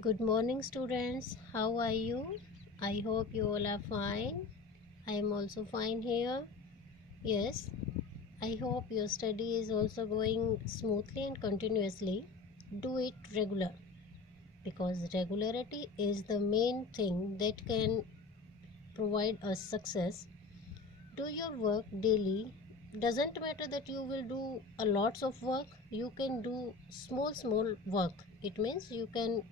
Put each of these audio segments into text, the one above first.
Good morning, students. How are you? I hope you all are fine. I am also fine here. Yes, I hope your study is also going smoothly and continuously. Do it regular because regularity is the main thing that can provide us success. Do your work daily. Doesn't matter that you will do a lots of work. You can do small work. It means you can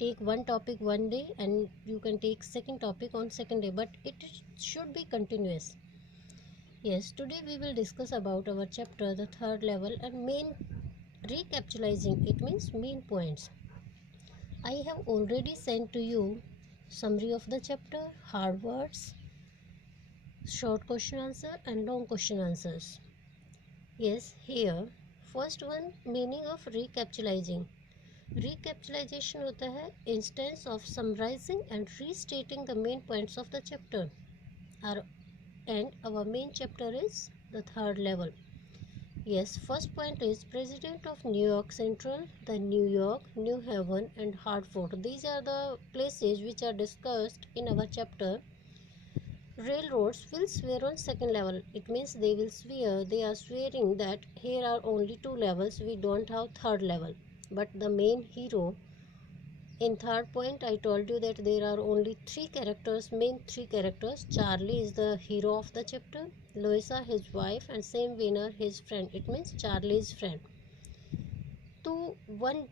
take one topic one day and you can take second topic on second day, but it should be continuous. Yes, today we will discuss about our chapter the third level and main recapitalizing. It means main points. I have already sent to you summary of the chapter, hard words, short question answer and long question answers. Yes, here first one, meaning of recapitalizing. Recapitalization होता है instance of summarizing and restating the main points of the chapter. Our main chapter is the third level. Yes, first point is President of New York Central, the New York, New Haven and Hartford. These are the places which are discussed in our chapter. Railroads will swear on second level. It means they are swearing that here are only two levels, we don't have third level. But the main hero, in third point I told you that there are only main three characters. Charlie is the hero of the chapter, Louisa his wife and Sam Winner his friend. It means Charlie's friend. So one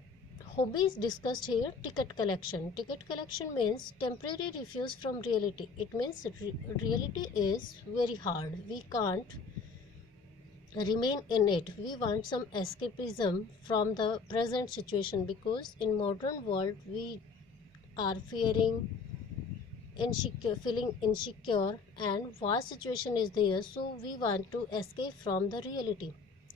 hobby is discussed here, ticket collection. Ticket collection means temporary refuse from reality. It means reality is very hard. We can't remain in it. We want some escapism from the present situation because in modern world we are feeling insecure and war situation is there, so we want to escape from the reality.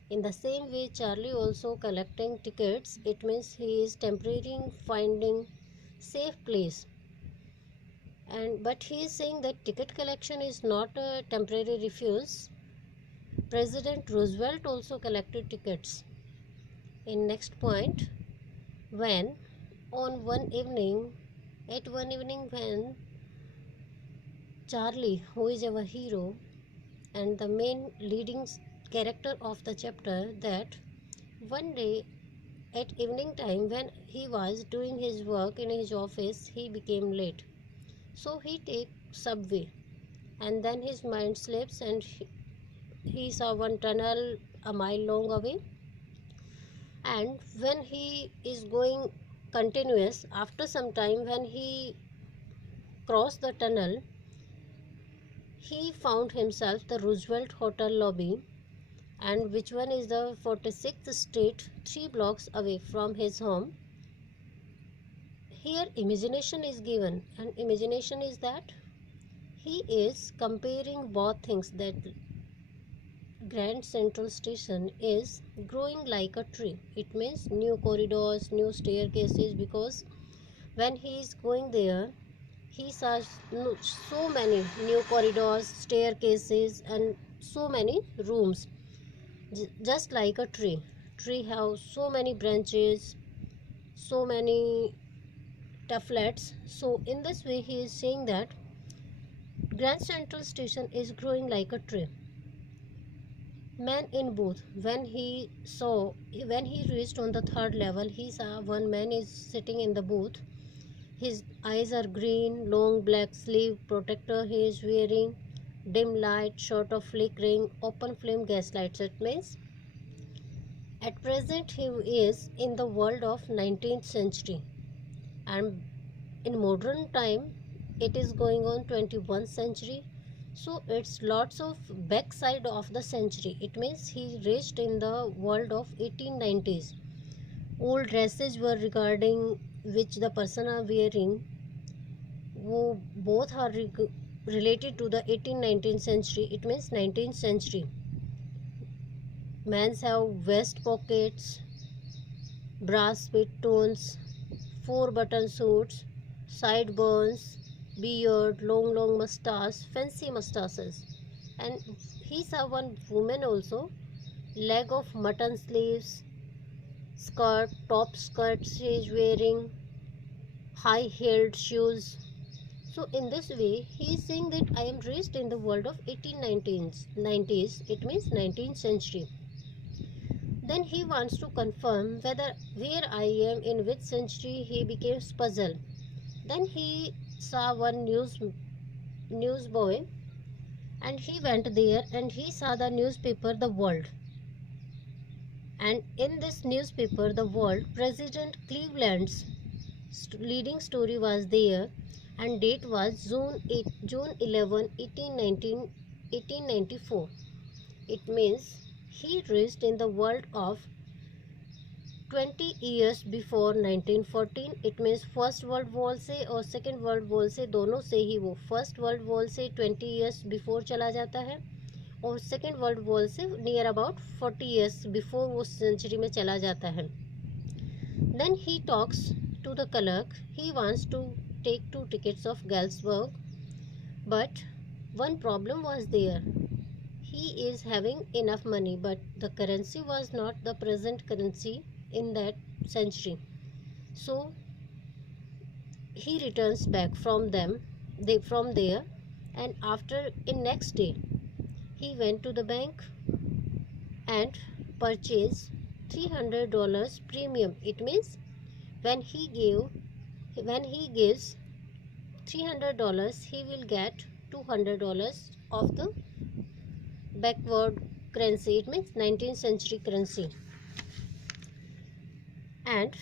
In the same way, Charlie also collecting tickets. It means he is temporarily finding safe place, and but he is saying that ticket collection is not a temporary refuse. President Roosevelt also collected tickets. In next point, when on one evening at one evening when Charlie, who is our hero and the main leading character of the chapter, that one day at evening time when he was doing his work in his office, he became late. So he take subway and then his mind slips and he saw one tunnel a mile long away, and when he is going continuous, after some time when he crossed the tunnel, he found himself the Roosevelt Hotel lobby, and which one is the 46th Street, 3 blocks away from his home. Here imagination is given, and imagination is that he is comparing both things, that Grand Central Station is growing like a tree. It means new corridors, new staircases, because when he is going there, he saw so many new corridors, staircases and so many rooms, just like a tree. Tree have so many branches, so many tuftlets. So in this way he is saying that Grand Central Station is growing like a tree. Man in booth. When he reached on the third level, he saw one man is sitting in the booth. His eyes are green, long black sleeve protector he is wearing, dim light, short of flickering, open flame gaslights. It means at present he is in the world of 19th century, and in modern time it is going on 21st century. So it's lots of backside of the century. It means he reached in the world of 1890s. Old dresses were regarding which the person are wearing, wo both are related to the 18th-19th century. It means 19th century. Men's have vest pockets, brass tones, 4-button suits, sideburns, beard, long mustache, fancy mustaches. And he saw one woman also, leg of mutton sleeves, skirt, top skirt she is wearing, high-heeled shoes. So in this way, he is saying that I am raised in the world of 1890s, it means 19th century. Then he wants to confirm whether where I am in which century. He becomes puzzled. Then he saw one newsboy, and he went there and he saw the newspaper The World. And in this newspaper The World, President Cleveland's leading story was there, and date was June 11, 1894. It means he reached in the world of 20 years before 1914. It means first world war से और second world war से दोनों से ही वो first world war से 20 years before चला जाता है और सेकेंड वर्ल्ड वॉर से नियर अबाउट 40 years बिफोर वो सेंचुरी में चला जाता है. Then he talks to the clerk. He wants to take 2 tickets of Galsburg, but one problem was there. He is having enough money, but the currency was not the present currency in that century. So he returns back from there, and after in next day he went to the bank and purchased $300 premium. It means when he gives $300, he will get $200 of the backward currency. It means 19th century currency. And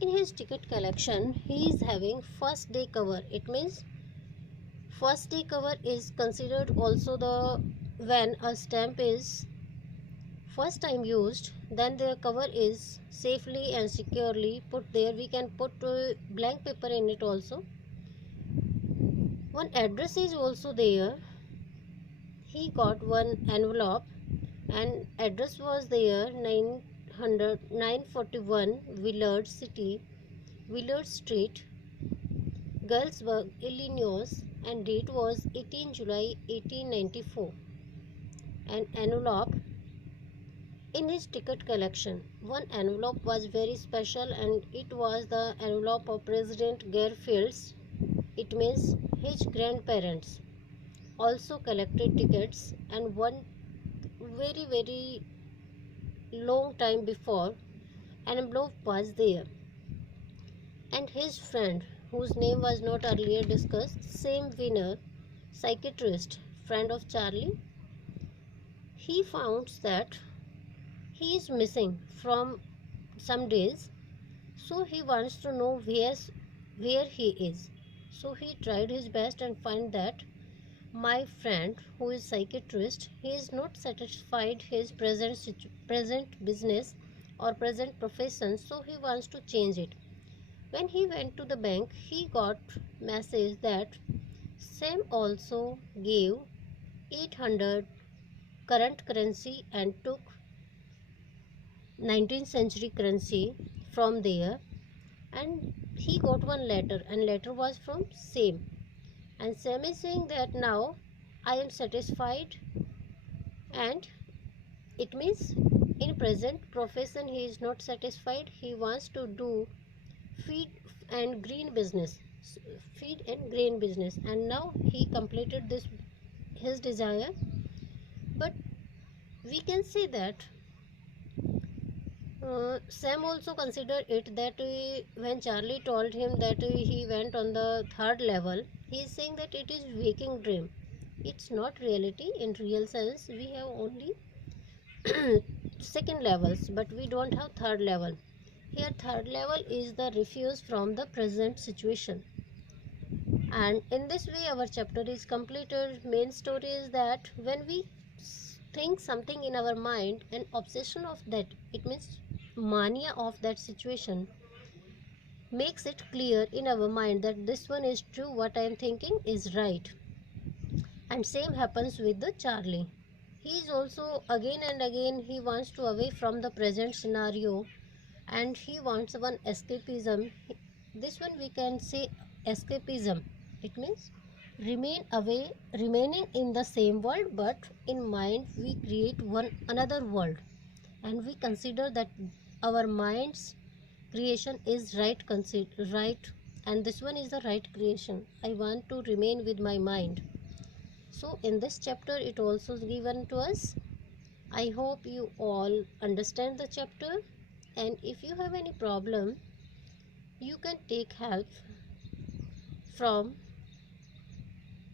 in his ticket collection, he is having first day cover. It means first day cover is considered also the when a stamp is first time used, then the cover is safely and securely put there. We can put blank paper in it also. One address is also there. He got one envelope and address was there 941 Willard Street, Galsburg, Illinois, and date was 18 July 1894. An envelope in his ticket collection. One envelope was very special, and it was the envelope of President Garfield's. It means his grandparents also collected tickets, and one very long time before an envelope was there, and his friend, whose name was not earlier discussed, same winner, psychiatrist, friend of Charlie, he found that he is missing from some days, so he wants to know where he is. So he tried his best and find that my friend, who is psychiatrist, he is not satisfied his present business or present profession, so he wants to change it. When he went to the bank, he got message that Sam also gave 800 current currency and took 19th century currency from there, and he got one letter, and letter was from Sam, and Sam is saying that now I am satisfied, and it means in present profession he is not satisfied. He wants to do feed and grain business, and now he completed this his desire. But we can say that Sam also considered it that when Charlie told him that he went on the 3rd level, he is saying that it is waking dream. It's not reality. In real sense, we have only 2nd levels, but we don't have 3rd level. Here 3rd level is the refuge from the present situation. And in this way our chapter is completed. Main story is that when we think something in our mind, an obsession of that, it means mania of that situation, makes it clear in our mind that this one is true, what I am thinking is right. And same happens with the Charlie. He is also again and again he wants to away from the present scenario, and he wants one escapism. This one we can say escapism. It means remaining in the same world, but in mind we create another world, and we consider that our mind's creation is right, and this one is the right creation. I want to remain with my mind. So in this chapter it also is given to us. I hope you all understand the chapter, and if you have any problem, you can take help from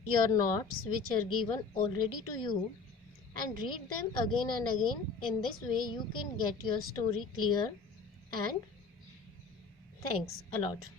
your notes which are given already to you and read them again and again. In this way you can get your story clear, and thanks a lot.